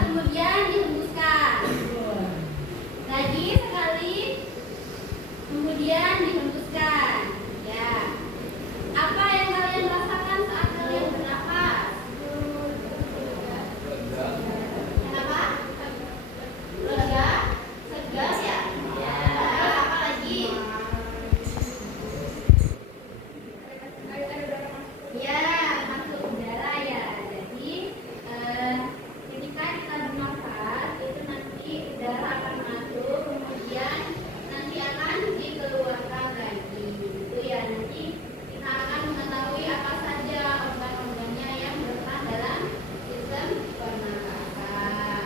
Kemudian dihembuskan lagi sekali, kemudian dihembuskan. Ya, apa yang kalian rasakan saat kalian bernafas? Kenapa? Lega, segar ya? Ya. Apa lagi? Ya, masuk udara ya. Jadi ketika kita bernafas itu nanti udara akan masuk, kemudian nanti akan dikeluarkan lagi. Itu ya, nanti kita akan mengetahui apa saja organ-organnya yang berperan dalam sistem pernapasan.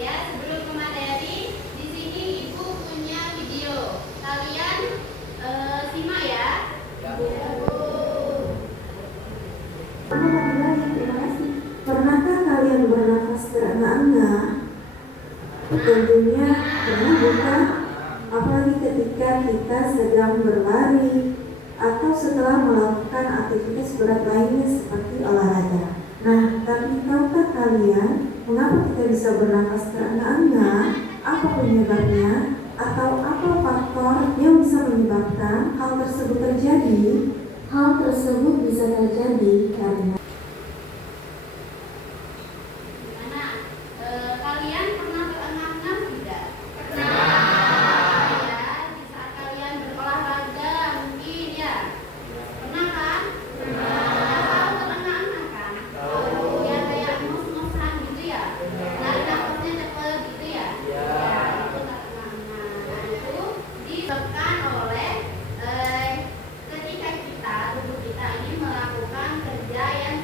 Ya, sebelum ke materi, di sini Ibu punya video. Kalian simak ya. Terima kasih. Pernahkah kalian bernafas terengah-engah? Tentunya pernah, bukan? Apalagi ketika kita sedang berlari atau setelah melakukan aktivitas berat lainnya seperti olahraga. Nah, tapi tahukah kalian mengapa kita bisa bernafas terengah-engah? Apa penyebabnya? Atau apa faktor yang bisa menyebabkan hal tersebut terjadi? Hal tersebut bisa terjadi karena Kalian pernah terengah-engah tidak? Pernah. Ya, di saat kalian berolahraga mungkin ya. Pernah kan? Pernah. Tahu terengah-engah kan? Tahu. Ya, kayak ngos-ngosan gitu ya. Narik nafasnya cepet gitu ya. Ya, itu terengah-engah. Nah, itu disebabkan oleh ketika tubuh kita ini melakukan kerja yang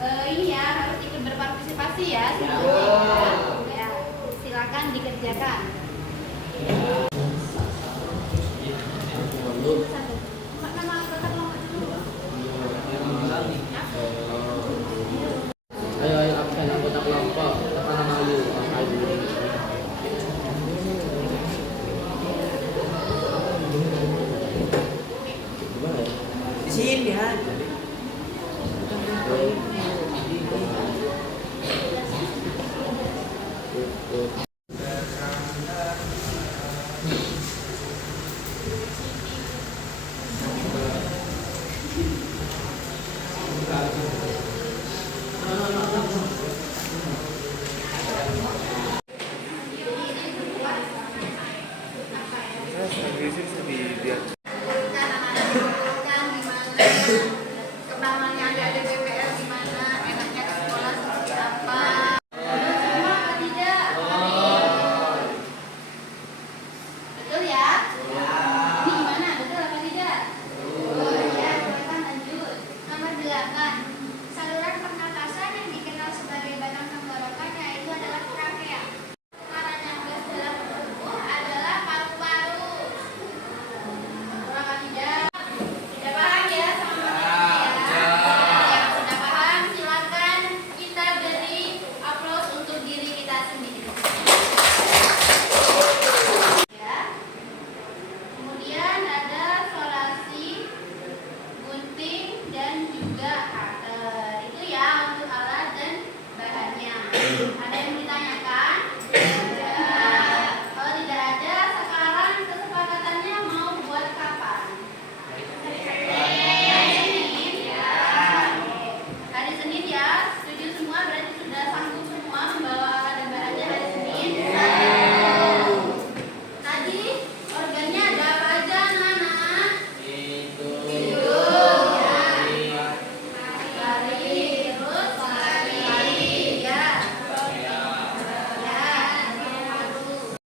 ini ya harus ikut berpartisipasi ya semuanya. Ya, silakan dikerjakan.